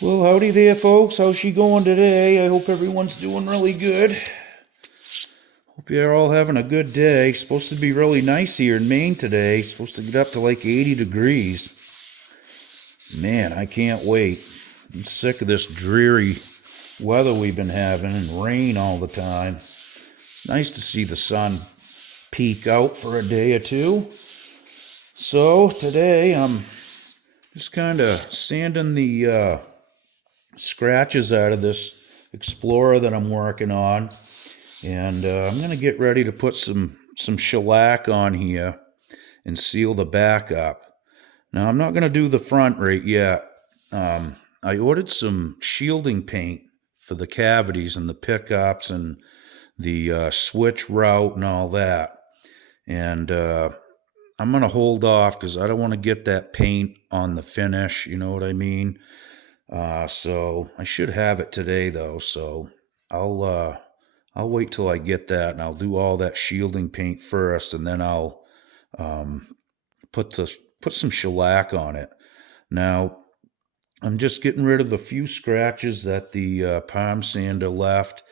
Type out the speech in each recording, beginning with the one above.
Well, howdy there, folks. How's she going today? I hope everyone's doing really good. Hope you're all having a good day. Supposed to be really nice here in Maine today. Supposed to get up to like 80 degrees. Man, I can't wait. I'm sick of this dreary weather we've been having and rain all the time. Nice to see the sun peek out for a day or two. So today I'm just kind of sanding the scratches out of this Explorer that I'm working on, and I'm gonna get ready to put some shellac on here and seal the back up. Now I'm not gonna do the front right yet. I ordered some shielding paint for the cavities and the pickups and the switch route and all that, and I'm gonna hold off because I don't want to get that paint on the finish. You know what I mean? So I should have it today though. So I'll uh, I'll wait till I get that, and I'll do all that shielding paint first, and then I'll um, put some shellac on it. Now I'm just getting rid of a few scratches that the palm sander left,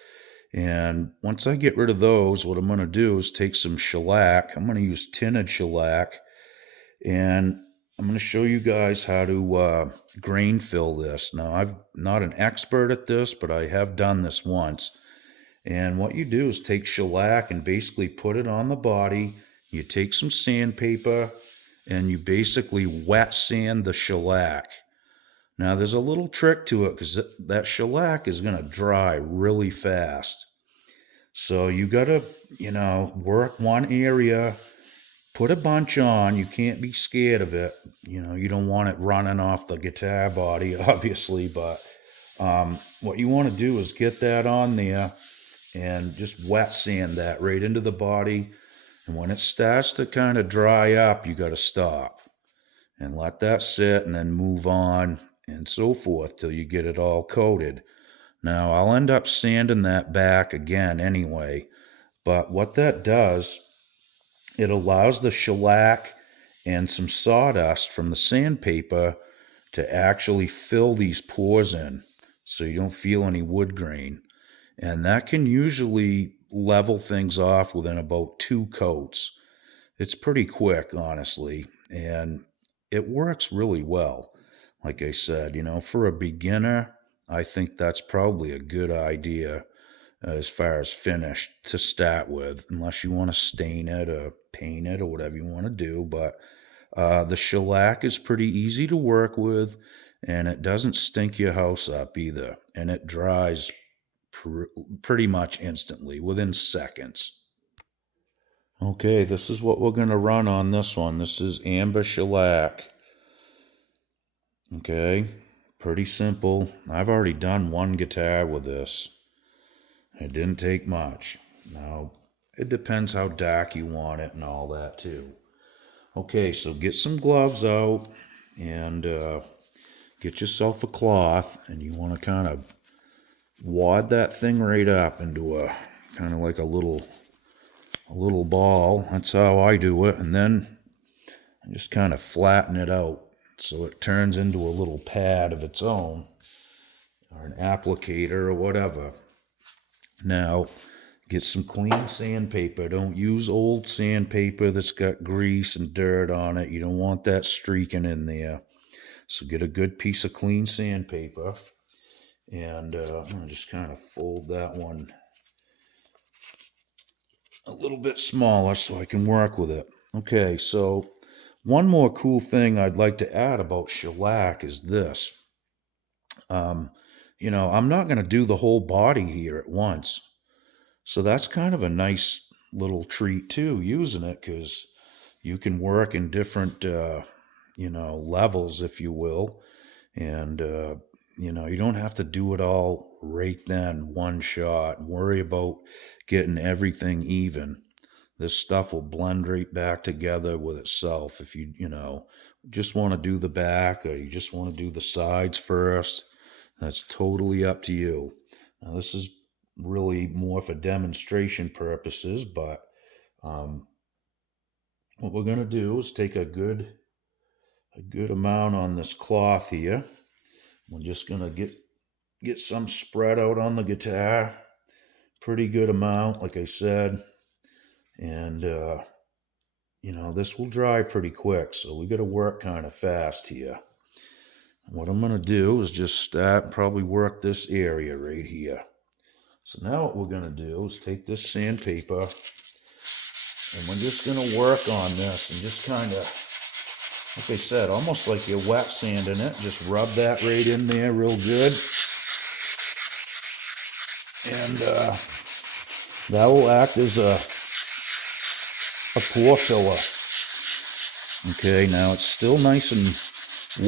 and once I get rid of those, what I'm going to do is take some shellac. I'm going to use tinted shellac, and I'm going to show you guys how to grain fill this. Now, I'm not an expert at this, but I have done this once. And what you do is take shellac and basically put it on the body. You take some sandpaper and you basically wet sand the shellac. Now, there's a little trick to it because that shellac is going to dry really fast. So you got to, work one area, put a bunch on. You can't be scared of it. You don't want it running off the guitar body, obviously, but what you want to do is get that on there and just wet sand that right into the body. And when it starts to kind of dry up, you got to stop and let that sit and then move on and so forth till you get it all coated. Now, I'll end up sanding that back again anyway, but what that does, it allows the shellac and some sawdust from the sandpaper to actually fill these pores in so you don't feel any wood grain. And that can usually level things off within about 2 coats. It's pretty quick, honestly, and it works really well. Like I said, for a beginner, I think that's probably a good idea as far as finish to start with, unless you want to stain it or paint it or whatever you want to do. But the shellac is pretty easy to work with, and it doesn't stink your house up either, and it dries pretty much instantly, within seconds. Okay, this is what we're going to run on this one. This is amber shellac. Okay, pretty simple. I've already done one guitar with this. It didn't take much. Now, it depends how dark you want it and all that too. Okay, so get some gloves out and get yourself a cloth, and you want to kind of wad that thing right up into a kind of like a little ball. That's how I do it, and then I just kind of flatten it out so it turns into a little pad of its own, or an applicator or whatever. Now, get some clean sandpaper. Don't use old sandpaper that's got grease and dirt on it. You don't want that streaking in there. So get a good piece of clean sandpaper, and I'm going to just kind of fold that one a little bit smaller so I can work with it. Okay, so one more cool thing I'd like to add about shellac is this. I'm not going to do the whole body here at once. So that's kind of a nice little treat too, using it, because you can work in different, levels, if you will. And, you don't have to do it all right then, one shot, and worry about getting everything even. This stuff will blend right back together with itself if you just want to do the back, or you just want to do the sides first. That's totally up to you. Now, this is really more for demonstration purposes, but what we're going to do is take a good amount on this cloth here, We're just gonna get some spread out on the guitar. Pretty good amount, like I said. And this will dry pretty quick, so we got to work kind of fast here. What I'm going to do is just start and probably work this area right here. So now what we're going to do is take this sandpaper and we're just going to work on this and just kind of, like I said, almost like you're wet sanding it. Just rub that right in there real good. And that will act as a pore filler. Okay, now it's still nice and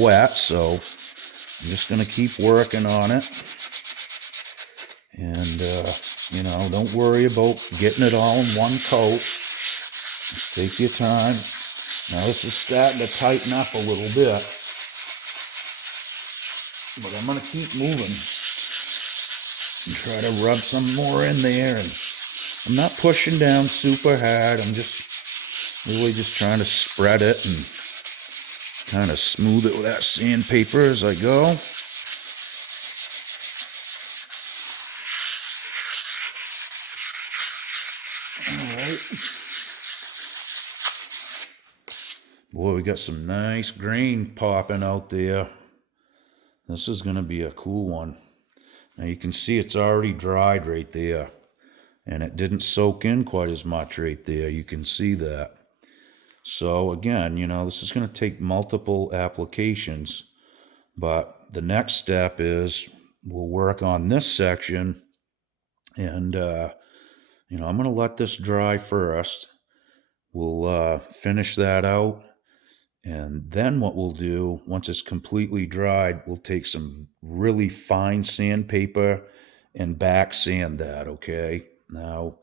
wet, so I'm just going to keep working on it. And, don't worry about getting it all in one coat. Just take your time. Now this is starting to tighten up a little bit. But I'm going to keep moving and try to rub some more in there. And I'm not pushing down super hard. I'm just really just trying to spread it and kind of smooth it with that sandpaper as I go. Alright. Boy, we got some nice grain popping out there. This is going to be a cool one. Now you can see it's already dried right there. And it didn't soak in quite as much right there. You can see that. So again, this is going to take multiple applications, but the next step is we'll work on this section, and I'm going to let this dry first. We'll finish that out, and then what we'll do, once it's completely dried, we'll take some really fine sandpaper and back sand that, okay? Now,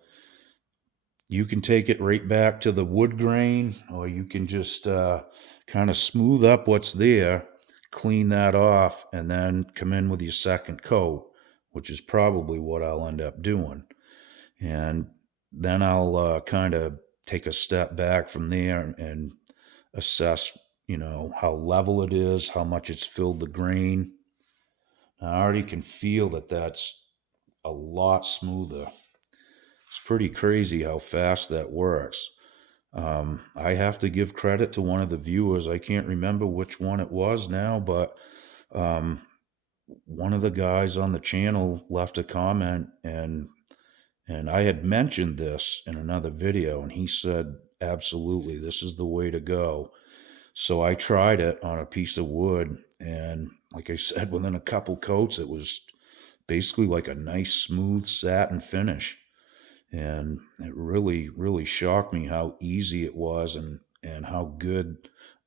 you can take it right back to the wood grain, or you can just kind of smooth up what's there, clean that off, and then come in with your second coat, which is probably what I'll end up doing. And then I'll kind of take a step back from there and assess, how level it is, how much it's filled the grain. I already can feel that that's a lot smoother. It's pretty crazy how fast that works. I have to give credit to one of the viewers. I can't remember which one it was now, but one of the guys on the channel left a comment, and I had mentioned this in another video, and he said, absolutely, this is the way to go. So I tried it on a piece of wood, and like I said, within a couple coats, it was basically like a nice smooth satin finish. And it really, really shocked me how easy it was and how good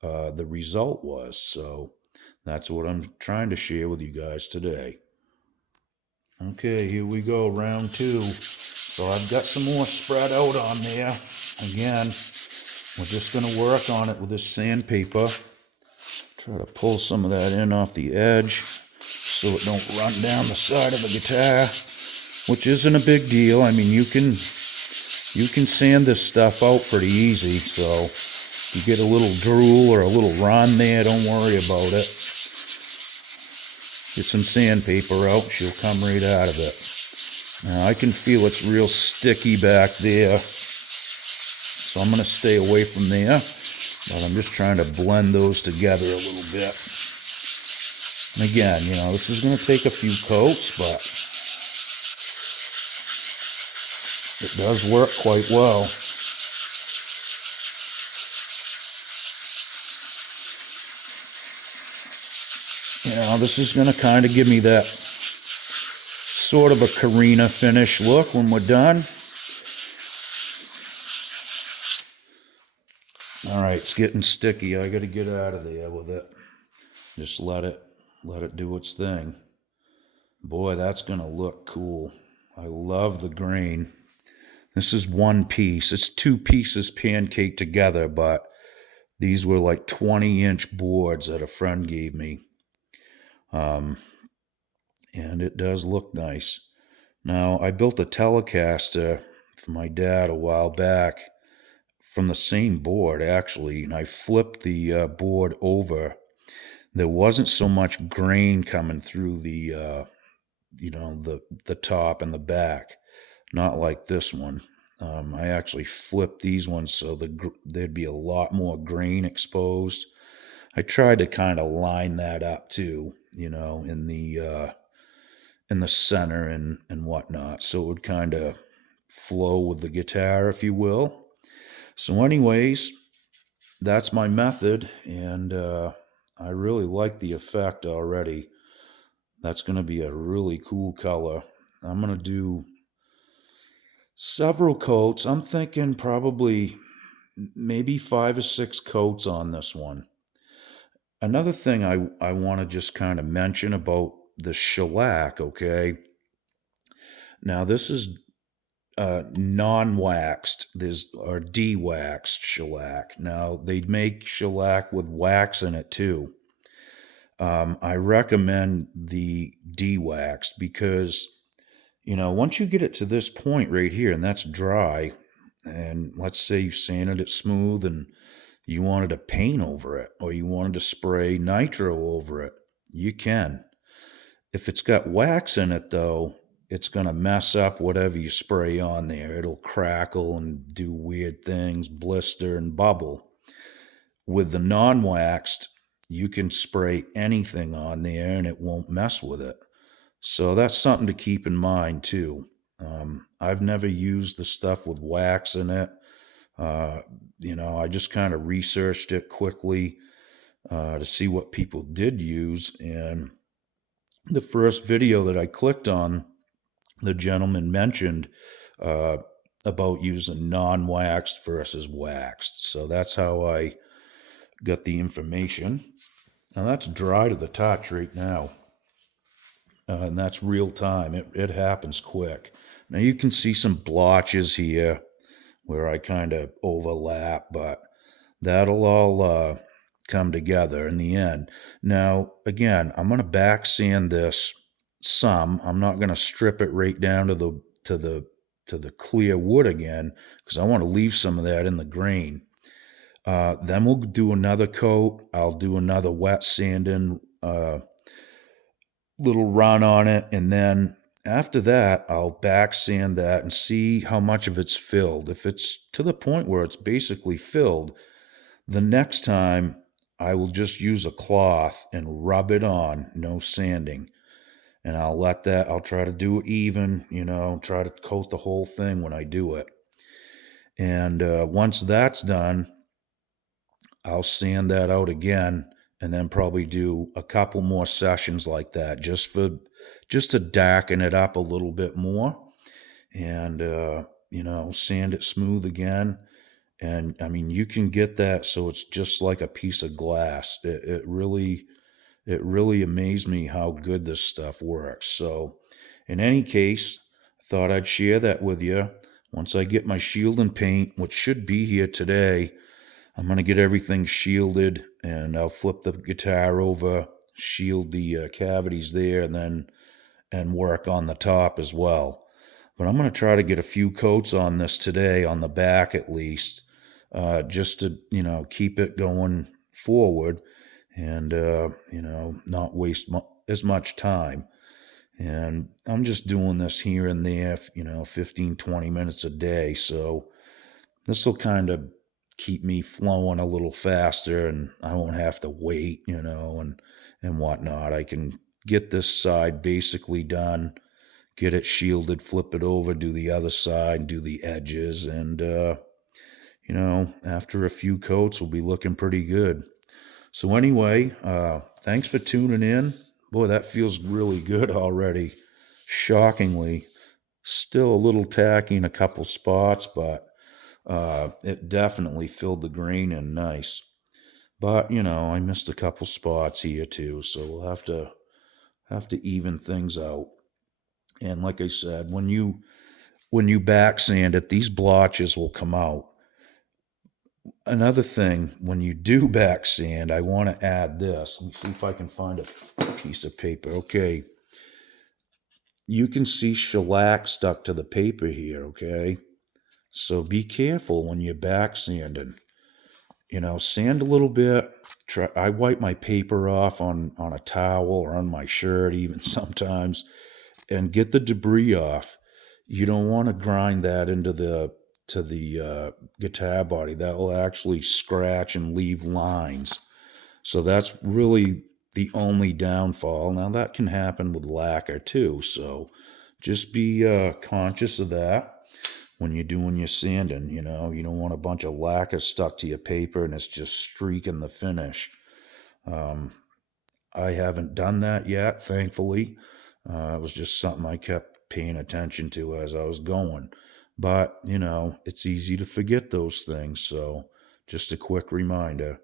the result was. So that's what I'm trying to share with you guys today. Okay, here we go, round 2. So I've got some more spread out on there. Again, we're just going to work on it with this sandpaper. Try to pull some of that in off the edge so it don't run down the side of the guitar, which isn't a big deal. I mean, you can sand this stuff out pretty easy, so if you get a little drool or a little run there, don't worry about it. Get some sandpaper out, she'll come right out of it. Now, I can feel it's real sticky back there, so I'm going to stay away from there, but I'm just trying to blend those together a little bit. And again, this is going to take a few coats, but it does work quite well. This is going to kind of give me that sort of a Karina finish look when we're done. All right, it's getting sticky. I got to get out of there with it. Just let it do its thing. Boy, that's going to look cool. I love the grain. This is one piece. It's 2 pieces pancaked together, but these were like 20-inch boards that a friend gave me. And it does look nice. Now, I built a Telecaster for my dad a while back from the same board, actually, and I flipped the board over. there wasn't so much grain coming through the the top and the back, not like this one. I actually flipped these ones so there'd be a lot more grain exposed. I tried to kind of line that up too, in the center and whatnot, so it would kind of flow with the guitar, if you will. So, anyways, that's my method, and I really like the effect already. That's going to be a really cool color. I'm going to do several coats. I'm thinking probably maybe 5 or 6 coats on this one. Another thing I want to just kind of mention about the shellac, okay? Now, this is non-waxed, or de-waxed shellac. Now, they make shellac with wax in it too. I recommend the de-waxed because, once you get it to this point right here, and that's dry, and let's say you sanded it smooth and you wanted to paint over it, or you wanted to spray nitro over it, you can. If it's got wax in it, though, it's going to mess up whatever you spray on there. It'll crackle and do weird things, blister and bubble. With the non-waxed, you can spray anything on there and it won't mess with it. So that's something to keep in mind too. I've never used the stuff with wax in it. I just kind of researched it quickly to see what people did use. And the first video that I clicked on, the gentleman mentioned about using non-waxed versus waxed. So that's how I got the information. Now that's dry to the touch right now. And that's real time. It happens quick. Now you can see some blotches here where I kind of overlap, but that'll all come together in the end. Now, again, I'm going to back sand this some. I'm not going to strip it right down to the clear wood again because I want to leave some of that in the grain. Then we'll do another coat. I'll do another wet sanding little run on it, and then after that I'll back sand that and see how much of it's filled. If it's to the point where it's basically filled, the next time I will just use a cloth and rub it on, no sanding. And I'll try to do it even, try to coat the whole thing when I do it. And once that's done, I'll sand that out again and then probably do a couple more sessions like that just to darken it up a little bit more and sand it smooth again. And I mean, you can get that so it's just like a piece of glass. It really amazed me how good this stuff works. So in any case, I thought I'd share that with you. Once I get my shield and paint, which should be here today, I'm going to get everything shielded and I'll flip the guitar over, shield the cavities there, and work on the top as well. But I'm going to try to get a few coats on this today, on the back at least, just to, keep it going forward and, not waste as much time. And I'm just doing this here and there, 15, 20 minutes a day. So this will kind of keep me flowing a little faster and I won't have to wait, and whatnot. I can get this side basically done, get it shielded, flip it over, do the other side, do the edges, and, after a few coats, we'll be looking pretty good. So anyway, thanks for tuning in. Boy, that feels really good already. Shockingly. Still a little tacky in a couple spots, but it definitely filled the grain in nice. But, I missed a couple spots here too, so we'll have to even things out. And like I said, when you back sand it, these blotches will come out. Another thing, when you do back sand, I want to add this. Let me see if I can find a piece of paper. Okay. You can see shellac stuck to the paper here, okay? So be careful when you're back sanding. Sand a little bit. I wipe my paper off on a towel or on my shirt even sometimes, and get the debris off. You don't want to grind that into the guitar body. That will actually scratch and leave lines. So that's really the only downfall. Now that can happen with lacquer too. So just be conscious of that when you're doing your sanding. You don't want a bunch of lacquer stuck to your paper and it's just streaking the finish. Um, I haven't done that yet, thankfully. It was just something I kept paying attention to as I was going. But, it's easy to forget those things. So just a quick reminder.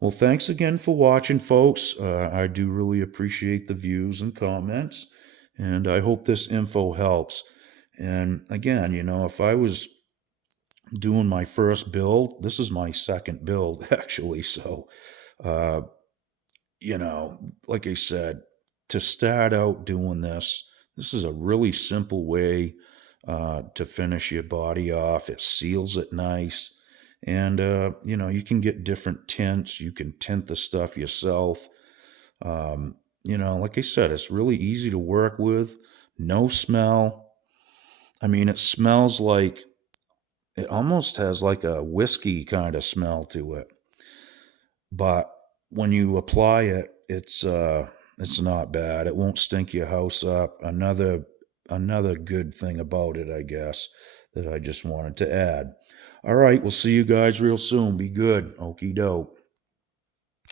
Well, thanks again for watching, folks. I do really appreciate the views and comments. And I hope this info helps. And again, if I was doing my first build, this is my second build, actually. So, uh, like I said, to start out doing this is a really simple way to finish your body off. It seals it nice. And, you can get different tints. You can tint the stuff yourself. Like I said, it's really easy to work with. No smell. I mean, it almost has like a whiskey kind of smell to it. But when you apply it, it's not bad. It won't stink your house up. Another good thing about it, I guess, that I just wanted to add. All right, we'll see you guys real soon. Be good. Okie doke.